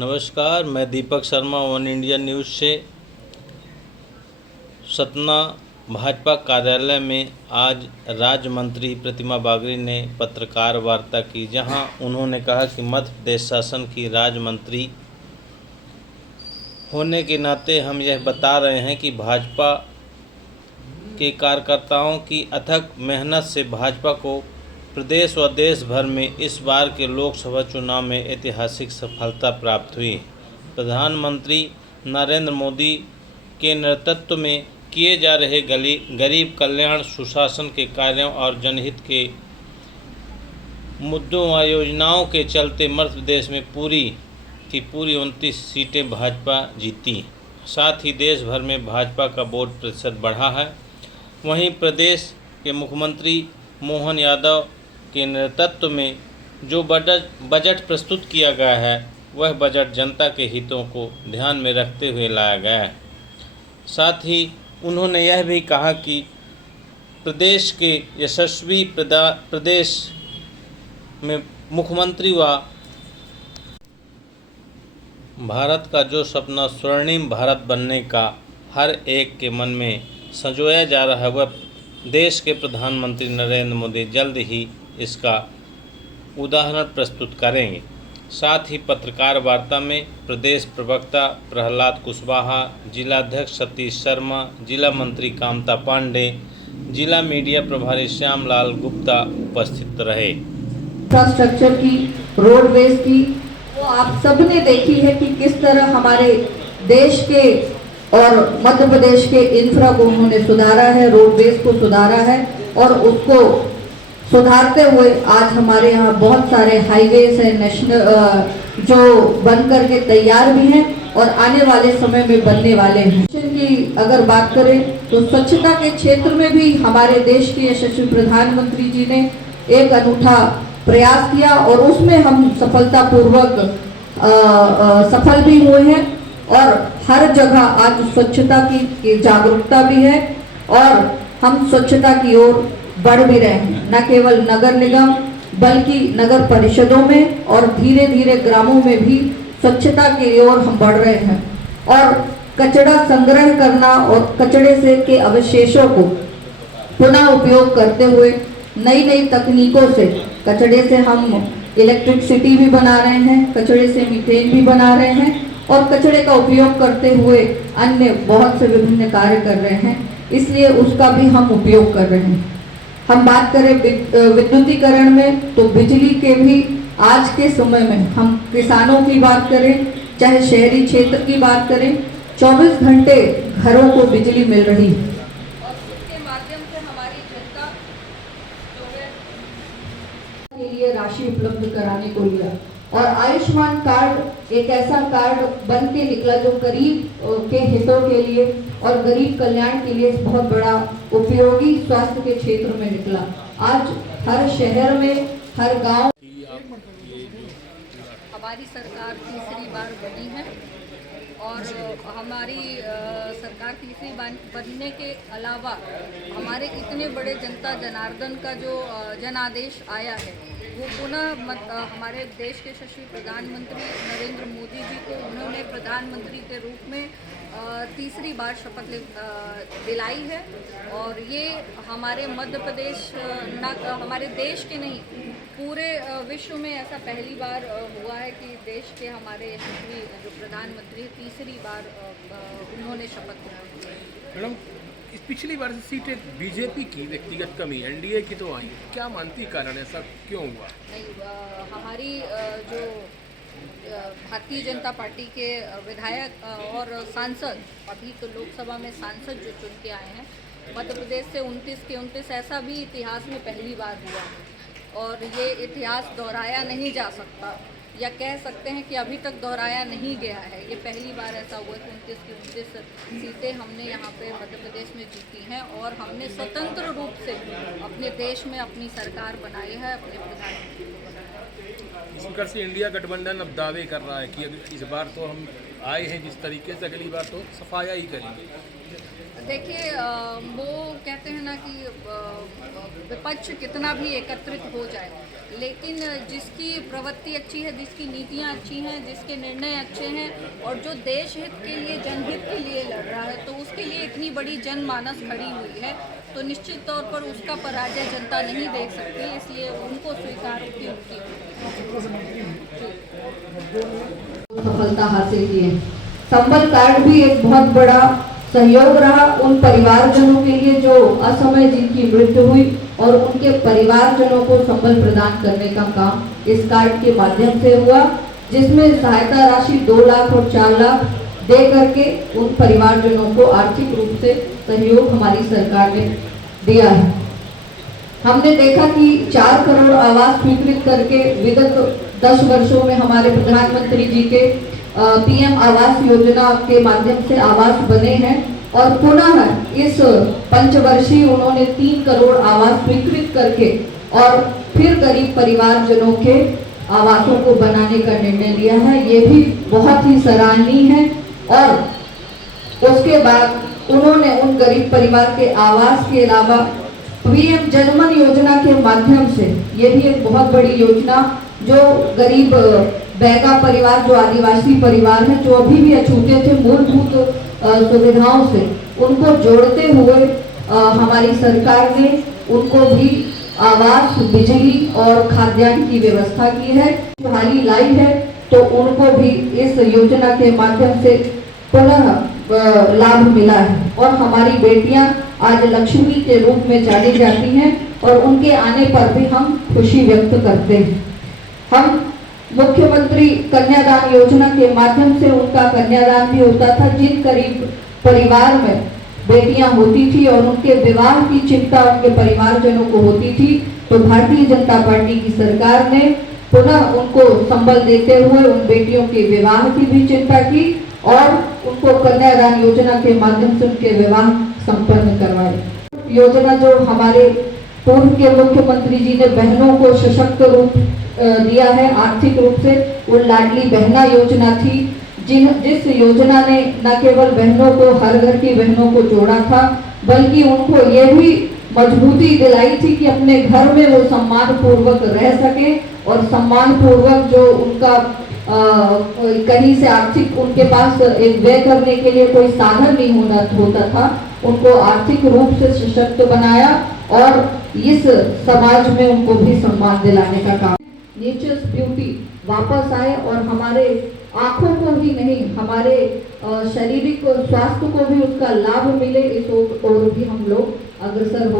नमस्कार, मैं Deepak Sharma one India news से। सतना भाजपा कार्यालय में आज राज्य मंत्री प्रतिमा बागरी ने पत्रकार वार्ता की, जहां उन्होंने कहा कि मध्य प्रदेश शासन की राज्य मंत्री होने के नाते हम यह बता रहे हैं कि भाजपा के कार्यकर्ताओं की अथक मेहनत से भाजपा को प्रदेश व देश भर में इस बार के लोकसभा चुनाव में ऐतिहासिक सफलता प्राप्त हुई। प्रधानमंत्री नरेंद्र मोदी के नेतृत्व में किए जा रहे गरीब कल्याण, सुशासन के कार्यों और जनहित के मुद्दों व योजनाओं के चलते मध्य प्रदेश में पूरी की पूरी 29 सीटें भाजपा जीती। साथ ही देश भर में भाजपा का वोट प्रतिशत बढ़ा है। वहीं प्रदेश के मुख्यमंत्री मोहन यादव के नेतृत्व में जो बजट प्रस्तुत किया गया है, वह बजट जनता के हितों को ध्यान में रखते हुए लाया गया है। साथ ही उन्होंने यह भी कहा कि प्रदेश के यशस्वी प्रदेश में मुख्यमंत्री व भारत का जो सपना स्वर्णिम भारत बनने का हर एक के मन में संजोया जा रहा है, वह देश के प्रधानमंत्री नरेंद्र मोदी जल्द ही इसका उदाहरण प्रस्तुत करेंगे। साथ ही पत्रकार वार्ता में प्रदेश प्रवक्ता प्रहलाद कुशवाहा, जिलाध्यक्ष सतीश शर्मा, जिला मंत्री कामता पांडे, जिला मीडिया प्रभारी श्यामलाल गुप्ता उपस्थित रहे। इंफ्रास्ट्रक्चर की, रोडवेज की, वो आप सबने देखी है कि किस तरह हमारे देश के और मध्य प्रदेश के इंफ्रा को उन्होंने सुधारा है, रोडवेज को सुधारा है और उसको सुधारते हुए आज हमारे यहाँ बहुत सारे हाईवेज हैं नेशनल जो बन करके तैयार भी हैं और आने वाले समय में बनने वाले हैं। की अगर बात करें तो स्वच्छता के क्षेत्र में भी हमारे देश के यशस्वी प्रधानमंत्री जी ने एक अनूठा प्रयास किया और उसमें हम सफलतापूर्वक सफल भी हुए हैं और हर जगह आज स्वच्छता की जागरूकता भी है और हम स्वच्छता की ओर बढ़ भी रहे हैं, न केवल नगर निगम बल्कि नगर परिषदों में और धीरे धीरे ग्रामों में भी स्वच्छता की ओर हम बढ़ रहे हैं और कचरा संग्रह करना और कचरे से के अवशेषों को पुनः उपयोग करते हुए नई नई तकनीकों से कचरे से हम इलेक्ट्रिसिटी भी बना रहे हैं, कचरे से मीथेन भी बना रहे हैं और कचरे का उपयोग करते हुए अन्य बहुत से विभिन्न कार्य कर रहे हैं, इसलिए उसका भी हम उपयोग कर रहे हैं। हम बात करें विद्युतीकरण में तो बिजली के भी आज के समय में हम किसानों की बात करें, चाहे शहरी क्षेत्र की बात करें, 24 घंटे घरों को बिजली मिल रही है और उसके माध्यम से हमारी जनता जो है के लिए राशि उपलब्ध कराने को लिया और आयुष्मान कार्ड एक ऐसा कार्ड बन के निकला जो गरीब के हितों के लिए और गरीब कल्याण के लिए बहुत बड़ा उपयोगी स्वास्थ्य के क्षेत्र में निकला। आज हर शहर में, हर गांव हमारी सरकार तीसरी बार बनी है और हमारी सरकार तीसरी बार बनने के अलावा हमारे इतने बड़े जनता जनार्दन का जो जनादेश आया है, वो पुनः हमारे देश के यशस्वी प्रधानमंत्री नरेंद्र मोदी जी को उन्होंने प्रधानमंत्री के रूप में तीसरी बार शपथ दिलाई है और ये हमारे मध्य प्रदेश न हमारे देश के नहीं पूरे विश्व में ऐसा पहली बार हुआ है कि देश के हमारे यशस्वी जो प्रधानमंत्री तीसरी बार उन्होंने शपथ ली। मैडम, इस पिछली बार से सीटें बीजेपी की व्यक्तिगत कमी, एनडीए की तो आई, क्या मानती कारण ऐसा क्यों हुआ? नहीं, हमारी जो भारतीय जनता पार्टी के विधायक और सांसद, अभी तो लोकसभा में सांसद जो चुन के आए हैं मध्य प्रदेश से 29 के 29, ऐसा भी इतिहास में पहली बार हुआ और ये इतिहास दोहराया नहीं जा सकता या कह सकते हैं कि अभी तक दोहराया नहीं गया है। ये पहली बार ऐसा हुआ कि 29 की 29 सीटें हमने यहाँ पे मध्य प्रदेश में जीती हैं और हमने स्वतंत्र रूप से अपने देश में अपनी सरकार बनाई है, अपने प्रधानमंत्री को बनाया। इस प्रकार से इंडिया गठबंधन अब दावे कर रहा है कि इस बार तो हम आए हैं जिस तरीके से, अगली बार तो सफाया ही करेंगे। देखिए, वो कहते हैं ना कि विपक्ष कितना भी एकत्रित हो जाए, लेकिन जिसकी प्रवृत्ति अच्छी है, जिसकी नीतियाँ अच्छी हैं, जिसके निर्णय अच्छे हैं और जो देश हित के लिए, जनहित के लिए लड़ रहा है, तो उसके लिए इतनी बड़ी जनमानस खड़ी हुई है, तो निश्चित तौर पर उसका पराजय जनता नहीं देख सकती, इसलिए उनको स्वीकार की सफलता हासिल की है। संबल कार्ड भी एक बहुत बड़ा सहयोग रहा उन परिवारजनों के लिए जो असमय जिनकी मृत्यु हुई, और उनके परिवारजनों को संबल प्रदान करने का काम इस कार्ड के माध्यम से हुआ, जिसमें सहायता राशि 2 लाख और 4 लाख दे करके उन परिवारजनों को आर्थिक रूप से सहयोग हमारी सरकार ने दिया है। हमने देखा कि 4 करोड़ आवास स्वीकृत करके विगत 10 वर्षों में हमारे प्रधानमंत्री जी के पीएम आवास योजना के माध्यम से आवास बने हैं, और पुनः इस पंचवर्षीय उन्होंने 3 करोड़ आवास स्वीकृत करके और फिर गरीब परिवारजनों के आवासों को बनाने का निर्णय लिया है। ये भी बहुत ही सराहनीय है। और उसके बाद उन्होंने उन गरीब परिवार के आवास के अलावा पीएम जनमन योजना के माध्यम से, ये भी एक बहुत बड़ी योजना जो गरीब बैगा परिवार, जो आदिवासी परिवार हैं, जो अभी भी अछूते थे मूलभूत सुविधाओं से, उनको जोड़ते हुए हमारी सरकार ने उनको भी आवास, बिजली और खाद्यान्न की व्यवस्था की है। हाली लाई है तो उनको भी इस योजना के माध्यम से पुनः लाभ मिला है, और हमारी बेटियां आज लक्ष्मी के रूप में जानी जाती हैं, और उनके आने पर भी हम खुशी व्यक्त करते हैं। हम मुख्यमंत्री कन्यादान योजना के माध्यम से उनका कन्यादान भी होता था। जिन गरीब परिवार में बेटियां होती थी और उनके विवाह की चिंता उनके परिवारजनों को होती थी, तो भारतीय जनता पार्टी की सरकार ने पुनः उनको संबल देते हुए उन बेटियों के विवाह की भी चिंता की, और उनको कन्यादान योजना के माध्यम से उनके विवाह संपन्न करवाए। योजना जो हमारे पूर्व के मुख्यमंत्री जी ने बहनों को सशक्त रूप दिया है आर्थिक रूप से, वो लाडली बहना योजना थी, जिस योजना ने न केवल बहनों को, हर घर की बहनों को जोड़ा था, बल्कि उनको ये भी मजबूती दिलाई थी कि अपने घर में वो सम्मान पूर्वक रह सके, और सम्मान पूर्वक जो उनका कहीं से आर्थिक उनके पास एक व्यय करने के लिए कोई साधन नहीं होता था, उनको आर्थिक रूप से सशक्त बनाया, और इस समाज में उनको भी सम्मान दिलाने का काम। नेचर्स ब्यूटी वापस आए और हमारे आँखों को ही नहीं, हमारे शारीरिक स्वास्थ्य को भी उसका लाभ मिले, इस ओर भी हम लोग अग्रसर हो